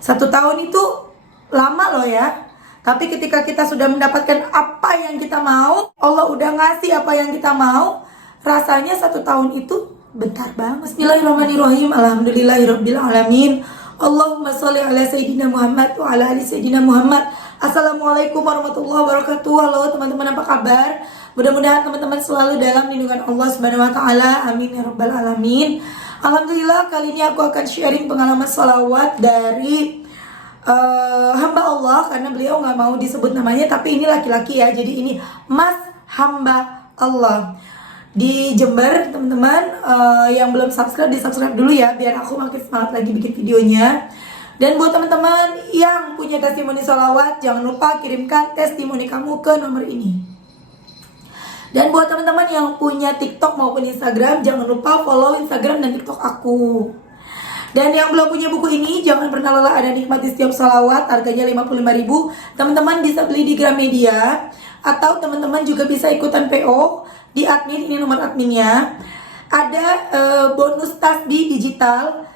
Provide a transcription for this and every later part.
1 tahun itu lama loh ya. Tapi ketika kita sudah mendapatkan apa yang kita mau, Allah udah ngasih apa yang kita mau, rasanya 1 tahun itu bentar banget. Bismillahirrahmanirrahim. Alhamdulillahirabbil alamin. Allahumma sholli ala sayyidina Muhammad wa ala ali sayyidina Muhammad. Assalamualaikum warahmatullahi wabarakatuh. Halo teman-teman, apa kabar? Mudah-mudahan teman-teman selalu dalam lindungan Allah Subhanahu wa taala. Amin ya rabbal alamin. Alhamdulillah, kali ini aku akan sharing pengalaman sholawat dari hamba Allah, karena beliau nggak mau disebut namanya, tapi ini laki-laki ya, jadi ini Mas Hamba Allah di Jember. Teman-teman yang belum subscribe, di subscribe dulu ya, biar aku makin semangat lagi bikin videonya. Dan buat teman-teman yang punya testimoni sholawat, jangan lupa kirimkan testimoni kamu ke nomor ini. Dan buat teman-teman yang punya TikTok maupun Instagram, jangan lupa follow Instagram dan TikTok aku. Dan yang belum punya buku ini, jangan pernah lelah ada nikmati setiap sholawat, harganya 55.000. Teman-teman bisa beli di Gramedia, atau teman-teman juga bisa ikutan PO di admin, ini nomor adminnya. Ada bonus tasbih digital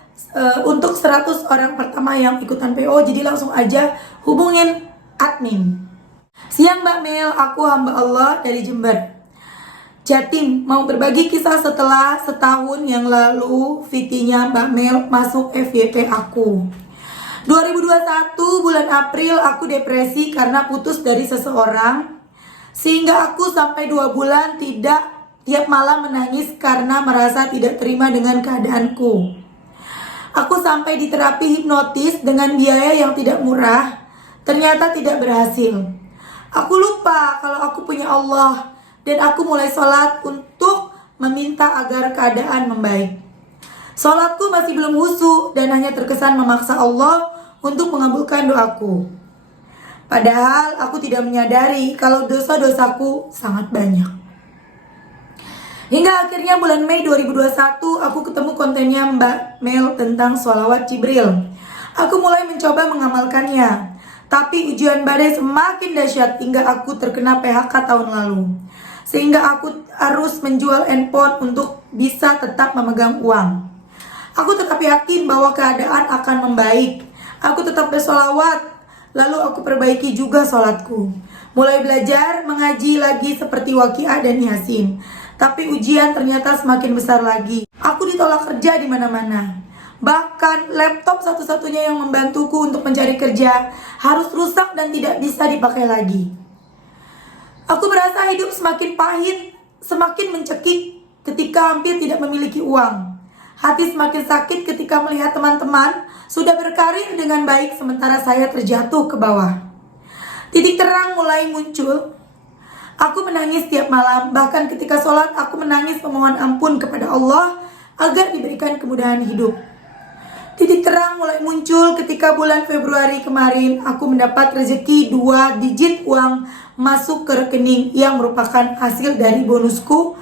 untuk 100 orang pertama yang ikutan PO, jadi langsung aja hubungin admin. Siang Mbak Mel, aku hamba Allah dari Jember, Jatim, mau berbagi kisah setelah setahun yang lalu VT-nya Mbak Mel masuk FYP aku. 2021 bulan April aku depresi karena putus dari seseorang, sehingga aku sampai 2 bulan tiap malam menangis karena merasa tidak terima dengan keadaanku. Aku sampai di terapi hipnotis dengan biaya yang tidak murah, ternyata tidak berhasil. Aku lupa kalau aku punya Allah, dan aku mulai sholat untuk meminta agar keadaan membaik. Sholatku masih belum khusyuk dan hanya terkesan memaksa Allah untuk mengabulkan doaku. Padahal aku tidak menyadari kalau dosa-dosaku sangat banyak. Hingga akhirnya bulan Mei 2021 aku ketemu kontennya Mbak Mel tentang sholawat Jibril. Aku mulai mencoba mengamalkannya, tapi ujian badai semakin dahsyat hingga aku terkena PHK tahun lalu. Sehingga aku harus menjual handphone untuk bisa tetap memegang uang. Aku tetap yakin bahwa keadaan akan membaik. Aku tetap bersolawat, lalu aku perbaiki juga sholatku. Mulai belajar mengaji lagi seperti Waqiah dan Yasin. Tapi ujian ternyata semakin besar lagi. Aku ditolak kerja di mana-mana. Bahkan laptop satu-satunya yang membantuku untuk mencari kerja harus rusak dan tidak bisa dipakai lagi. Aku merasa hidup semakin pahit, semakin mencekik ketika hampir tidak memiliki uang. Hati semakin sakit ketika melihat teman-teman sudah berkarir dengan baik sementara saya terjatuh ke bawah. Titik terang mulai muncul. Aku menangis tiap malam, bahkan ketika sholat aku menangis memohon ampun kepada Allah agar diberikan kemudahan hidup. Titik terang mulai muncul ketika bulan Februari kemarin aku mendapat rezeki 2 digit uang masuk ke rekening yang merupakan hasil dari bonusku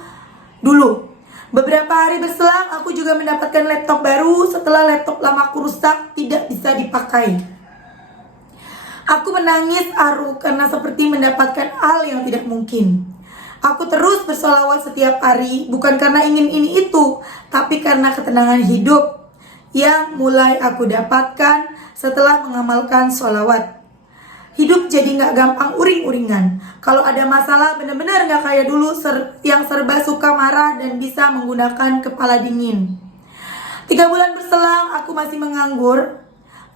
dulu. Beberapa hari berselang aku juga mendapatkan laptop baru setelah laptop lamaku rusak tidak bisa dipakai. Aku menangis haru karena seperti mendapatkan hal yang tidak mungkin. Aku terus bersolawat setiap hari, bukan karena ingin ini itu, tapi karena ketenangan hidup yang mulai aku dapatkan setelah mengamalkan sholawat. Hidup jadi gak gampang uring-uringan. Kalau ada masalah benar-benar gak kayak dulu yang serba suka marah dan bisa menggunakan kepala dingin. 3 bulan berselang aku masih menganggur.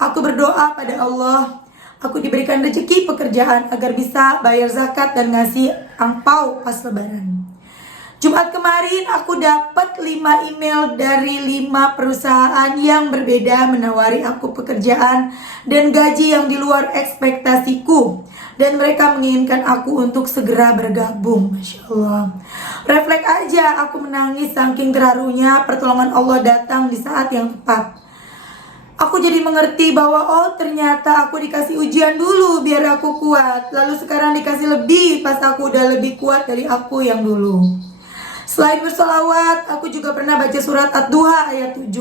Aku berdoa pada Allah, aku diberikan rezeki pekerjaan agar bisa bayar zakat dan ngasih angpau pas lebaran. Jumat kemarin aku dapat 5 email dari 5 perusahaan yang berbeda menawari aku pekerjaan dan gaji yang di luar ekspektasiku. Dan mereka menginginkan aku untuk segera bergabung. Masya Allah. Refleks aja aku menangis saking terharunya pertolongan Allah datang di saat yang tepat. Aku jadi mengerti bahwa ternyata aku dikasih ujian dulu biar aku kuat. Lalu sekarang dikasih lebih pas aku udah lebih kuat dari aku yang dulu. Selain bersolawat, aku juga pernah baca surat Ad-Duha ayat 7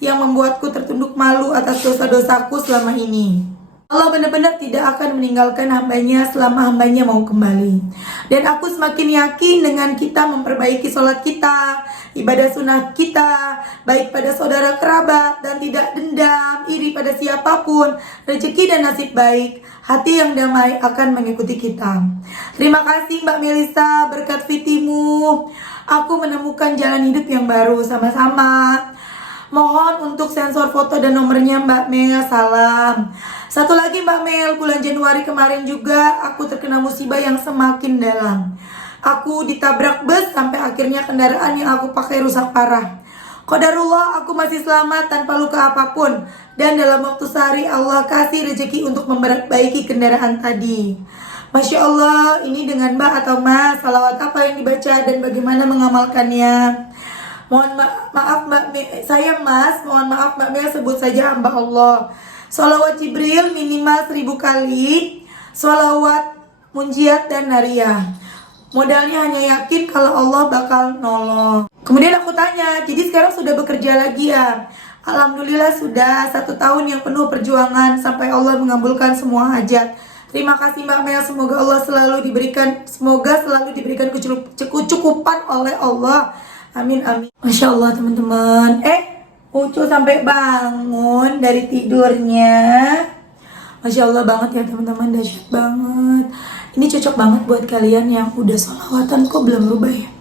yang membuatku tertunduk malu atas dosa-dosaku selama ini. Allah benar-benar tidak akan meninggalkan hambanya selama hambanya mau kembali. Dan aku semakin yakin dengan kita memperbaiki sholat kita, ibadah sunnah kita, baik pada saudara kerabat, dan tidak dendam, iri pada siapapun, rezeki dan nasib baik, hati yang damai akan mengikuti kita. Terima kasih Mbak Melisa, berkat vitimu, aku menemukan jalan hidup yang baru sama-sama. Mohon untuk sensor foto dan nomornya Mbak Mel, salam. Satu lagi Mbak Mel, bulan Januari kemarin juga aku terkena musibah yang semakin dalam. Aku ditabrak bus sampai akhirnya kendaraan yang aku pakai rusak parah. Qadarullah aku masih selamat tanpa luka apapun. Dan dalam waktu sehari Allah kasih rezeki untuk memperbaiki kendaraan tadi. Masya Allah, ini dengan Mbak atau Mas, salawat apa yang dibaca dan bagaimana mengamalkannya? Mohon maaf Mbak saya Mas, mohon maaf Mbak Mel, sebut saja hamba Allah. Sholawat Jibril minimal 1000 kali, sholawat Munjiat dan Nariyah. Modalnya hanya yakin kalau Allah bakal nolong. Kemudian aku tanya, jadi sekarang sudah bekerja lagi ya? Alhamdulillah sudah 1 tahun yang penuh perjuangan sampai Allah mengabulkan semua hajat. Terima kasih Mbak Mel, semoga selalu diberikan kecukupan oleh Allah. Amin amin. Masya Allah teman-teman. Ucu sampai bangun dari tidurnya. Masya Allah banget ya teman-teman, dahsyat banget. Ini cocok banget buat kalian yang udah sholawatan kok belum berubah ya.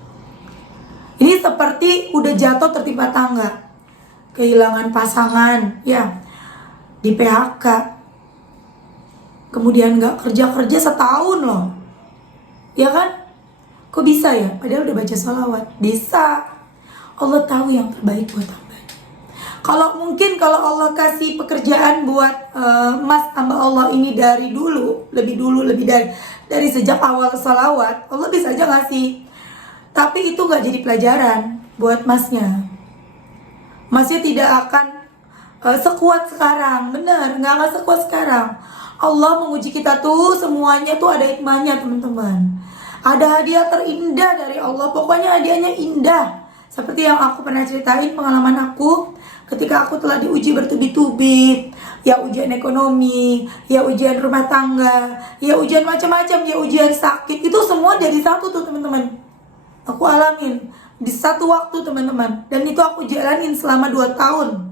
Ini seperti udah jatuh tertimpa tangga, kehilangan pasangan ya, di PHK, kemudian gak kerja setahun loh, ya kan? Kok bisa ya? Padahal udah baca sholawat. Bisa. Allah tahu yang terbaik buat hambanya. Kalau Allah kasih pekerjaan buat Mas hamba Allah ini dari dulu, lebih dari sejak awal sholawat, Allah bisa aja ngasih. Tapi itu gak jadi pelajaran buat Masnya. Masnya tidak akan sekuat sekarang. Bener, gak sekuat sekarang. Allah menguji kita tuh, semuanya tuh ada hikmahnya teman-teman. Ada hadiah terindah dari Allah, pokoknya hadiahnya indah. Seperti yang aku pernah ceritain pengalaman aku ketika aku telah diuji bertubi-tubi. Ya ujian ekonomi, ya ujian rumah tangga, ya ujian macam-macam, ya ujian sakit. Itu semua jadi satu tuh teman-teman. Aku alamin di satu waktu teman-teman. Dan itu aku jalanin selama 2 tahun.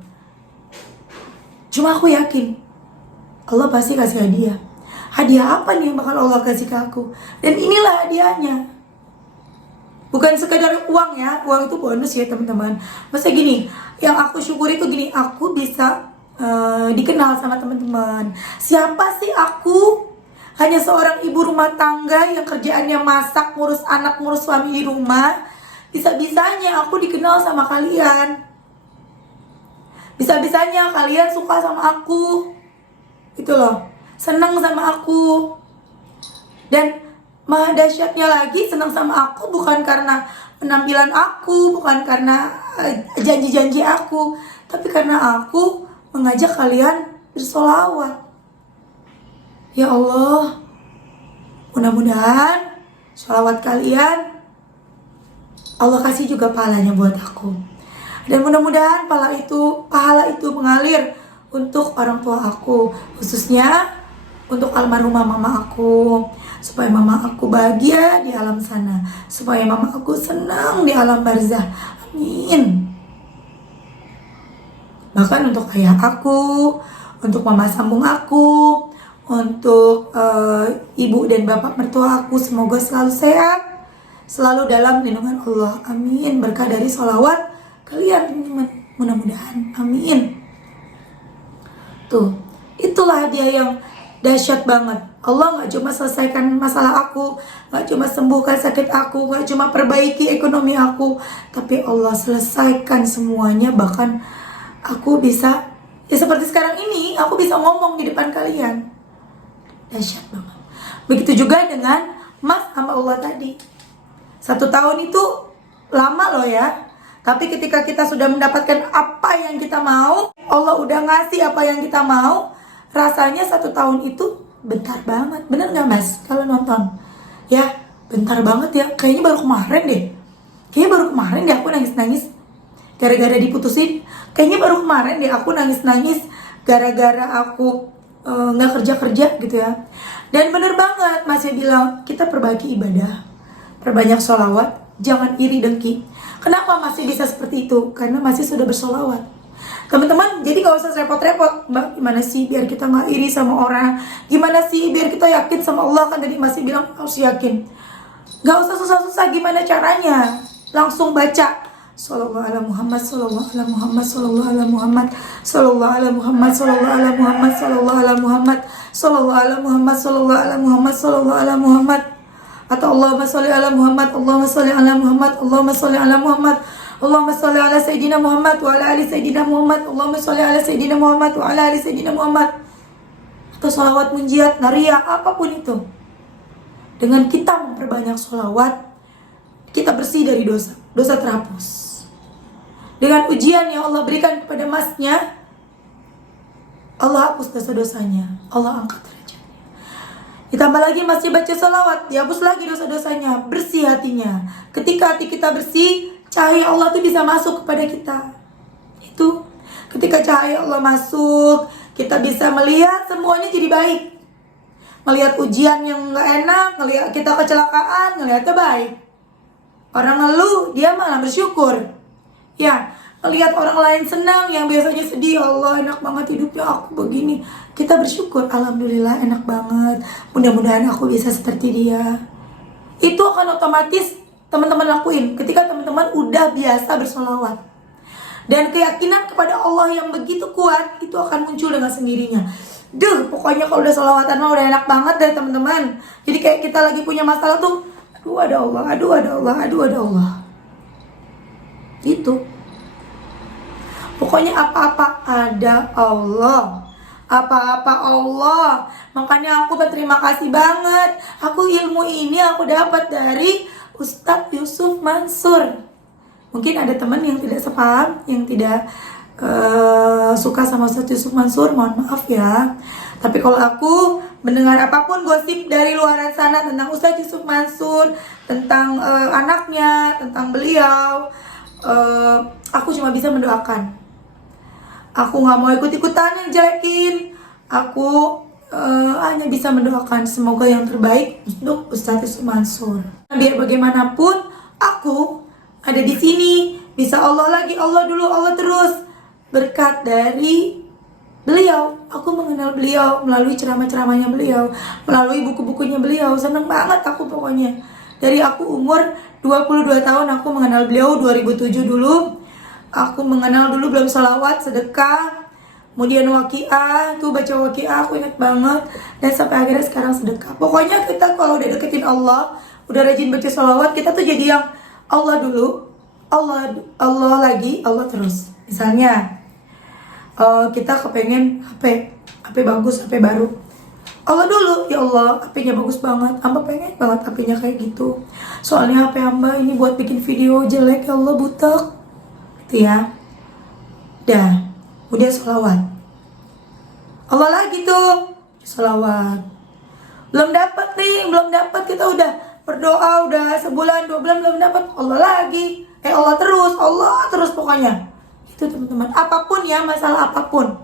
Cuma aku yakin Allah pasti kasih hadiah. Hadiah apa nih yang bakal Allah kasih ke aku? Dan inilah hadiahnya. Bukan sekedar uang ya. Uang itu bonus ya teman-teman. Maksudnya gini, yang aku syukuri itu gini, aku bisa dikenal sama teman-teman. Siapa sih aku? Hanya seorang ibu rumah tangga yang kerjaannya masak, ngurus anak, ngurus suami di rumah. Bisa-bisanya aku dikenal sama kalian. Bisa-bisanya kalian suka sama aku. Itu loh. Senang sama aku. Dan maha dahsyatnya lagi, senang sama aku bukan karena penampilan aku, bukan karena janji-janji aku, tapi karena aku mengajak kalian bersolawat. Ya Allah, mudah-mudahan sholawat kalian Allah kasih juga pahalanya buat aku. Dan mudah-mudahan pahala itu mengalir untuk orang tua aku, khususnya untuk almarhumah mama aku, supaya mama aku bahagia di alam sana, supaya mama aku senang di alam barzah. Amin. Bahkan untuk ayah aku, untuk mama sambung aku, untuk ibu dan bapak mertua aku, semoga selalu sehat, selalu dalam lindungan Allah. Amin. Berkah dari sholawat kalian teman-teman, mudah-mudahan. Amin. Tuh, itulah dia yang dahsyat banget. Allah gak cuma selesaikan masalah aku, gak cuma sembuhkan sakit aku, gak cuma perbaiki ekonomi aku, tapi Allah selesaikan semuanya. Bahkan aku bisa, ya seperti sekarang ini, aku bisa ngomong di depan kalian. Dahsyat banget. Begitu juga dengan Mas hamba Allah tadi. 1 tahun itu lama loh ya. Tapi ketika kita sudah mendapatkan apa yang kita mau, Allah udah ngasih apa yang kita mau, rasanya 1 tahun itu bentar banget. Bener gak Mas? Kalau nonton ya, bentar banget ya. Kayaknya baru kemarin deh. Aku nangis-nangis gara-gara diputusin. Kayaknya baru kemarin deh aku nangis-nangis gara-gara aku nggak kerja-kerja gitu ya. Dan bener banget masih bilang kita perbaiki ibadah, perbanyak sholawat, jangan iri dengki. Kenapa masih bisa seperti itu? Karena masih sudah bersolawat. Teman-teman, jadi gak usah repot-repot. Mbak, gimana sih biar kita gak iri sama orang? Gimana sih biar kita yakin sama Allah? Kan tadi masih bilang harus yakin. Gak usah susah-susah, gimana caranya? Langsung baca Sallallahu ala Muhammad, Sallallahu ala Muhammad, Sallallahu ala Muhammad, Sallallahu ala Muhammad, Sallallahu ala Muhammad, Sallallahu ala Muhammad, Sallallahu ala Muhammad, Sallallahu ala Muhammad, Sallallahu ala Muhammad. Atau Allahumma sholli ala Muhammad, Allahumma sholli ala Muhammad, Allahumma sholli ala Muhammad, Allahumma sholli ala Sayyidina Muhammad wa ala ali Sayyidina Muhammad, Allahumma sholli ala Sayyidina Muhammad wa ala ali Sayyidina Muhammad. Atau sholawat munjiat, naria, apapun itu. Dengan kita memperbanyak sholawat, kita bersih dari dosa, dosa terhapus. Dengan ujian yang Allah berikan kepada masnya, Allah hapus dosa-dosanya, Allah angkat derajatnya. Ditambah lagi masih baca sholawat, dihapus lagi dosa-dosanya, bersih hatinya. Ketika hati kita bersih, cahaya Allah tuh bisa masuk kepada kita. Itu ketika cahaya Allah masuk, kita bisa melihat semuanya jadi baik. Melihat ujian yang gak enak, melihat kita kecelakaan, ngelihatnya baik. Orang ngeluh, dia malah bersyukur. Ya, melihat orang lain senang, yang biasanya sedih, Allah enak banget hidupnya aku begini, kita bersyukur, alhamdulillah enak banget, mudah-mudahan aku bisa seperti dia. Itu akan otomatis teman-teman lakuin ketika teman-teman udah biasa bersolawat. Dan keyakinan kepada Allah yang begitu kuat, itu akan muncul dengan sendirinya. Pokoknya kalau udah solawatan mah udah enak banget deh teman-teman. Jadi kayak kita lagi punya masalah tuh, aduh ada Allah, aduh ada Allah, aduh ada Allah. Itu pokoknya apa-apa ada Allah, apa-apa Allah. Makanya aku berterima kasih banget. Aku ilmu ini aku dapat dari Ustadz Yusuf Mansur. Mungkin ada teman yang tidak sepaham, yang tidak suka sama Ustadz Yusuf Mansur, mohon maaf ya. Tapi kalau aku mendengar apapun gosip dari luar sana tentang Ustadz Yusuf Mansur, tentang anaknya, tentang beliau, aku cuma bisa mendoakan. Aku gak mau ikut-ikutan yang jelekin. Aku hanya bisa mendoakan semoga yang terbaik untuk Ustadz Yusuf Mansur. Biar bagaimanapun aku ada di sini, bisa Allah lagi, Allah dulu, Allah terus. Berkat dari beliau, aku mengenal beliau melalui ceramah-ceramahnya beliau, melalui buku-bukunya beliau. Seneng banget aku pokoknya. Dari aku umur 22 tahun aku mengenal beliau, 2007 dulu. Aku mengenal dulu belum salawat, sedekah, kemudian waqiah, tuh baca waqiah aku ingat banget. Dan sampai akhirnya sekarang sedekah. Pokoknya kita kalau udah deketin Allah, udah rajin baca salawat, kita tuh jadi yang Allah dulu, Allah lagi, Allah terus. Misalnya kita kepengen HP bagus, HP baru, Allah dulu, ya Allah, HP-nya bagus banget, hamba pengen banget HP-nya kayak gitu. Soalnya HP hamba ini buat bikin video jelek, ya Allah, butek. Gitu ya. Dah, udah sholawat. Allah lagi tuh, sholawat. Belum dapat nih, belum dapat, kita udah berdoa, udah sebulan, 2 bulan belum dapat, Allah lagi. Allah terus pokoknya. Itu teman-teman, apapun ya, masalah apapun,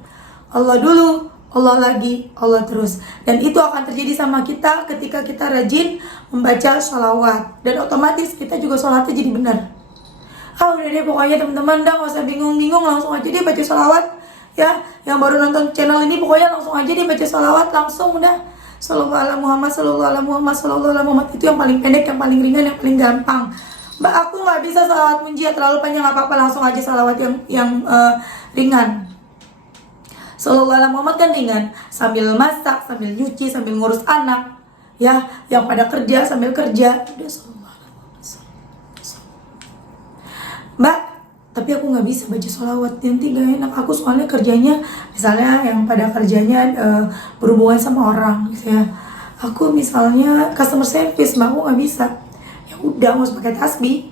Allah dulu, Allah lagi, Allah terus. Dan itu akan terjadi sama kita ketika kita rajin membaca sholawat. Dan otomatis kita juga sholatnya jadi benar. Udah deh pokoknya teman-teman, dah gak usah bingung-bingung, langsung aja deh baca sholawat. Ya, yang baru nonton channel ini pokoknya langsung aja deh baca sholawat, langsung udah. Sallallahu ala Muhammad, sallallahu ala Muhammad, sallallahu ala Muhammad. Itu yang paling pendek, yang paling ringan, yang paling gampang. Mbak, aku gak bisa sholawat munjiat terlalu panjang, gak apa-apa, langsung aja sholawat yang ringan. Sallallahu ala Muhammad kan ringan, sambil masak, sambil nyuci, sambil ngurus anak, ya, yang pada kerja sambil kerja, udah sallallahu ala Muhammad. Mbak, tapi aku nggak bisa baca sholawat, nanti gak enak. Aku soalnya kerjanya, misalnya yang pada kerjanya berhubungan sama orang, gitu ya. Aku misalnya customer service, Mbak, aku nggak bisa. Ya udah, nggak usah pakai tasbih,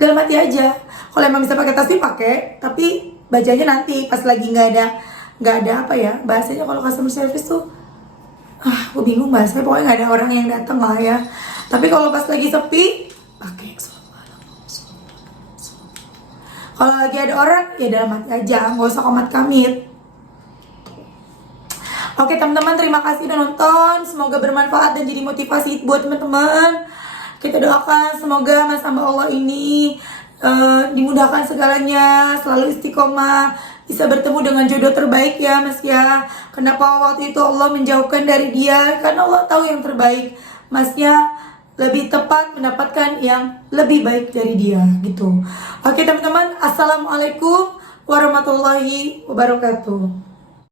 dalam hati aja. Kalau emang bisa pakai tasbih pakai, tapi bacanya nanti pas lagi nggak ada apa ya bahasanya kalau customer service tuh, aku bingung bahasanya, pokoknya nggak ada orang yang datang lah ya. Tapi kalau pas lagi sepi pakai. Kalau lagi ada orang ya dalam hati aja, nggak usah komat kamit. Oke teman-teman, terima kasih udah nonton. Semoga bermanfaat dan jadi motivasi buat teman-teman. Kita doakan semoga Mas hamba Allah ini dimudahkan segalanya, selalu istiqomah, bisa bertemu dengan jodoh terbaik ya Mas ya. Kenapa waktu itu Allah menjauhkan dari dia? Karena Allah tahu yang terbaik. Masnya lebih tepat mendapatkan yang lebih baik dari dia gitu. Oke teman-teman, assalamualaikum warahmatullahi wabarakatuh.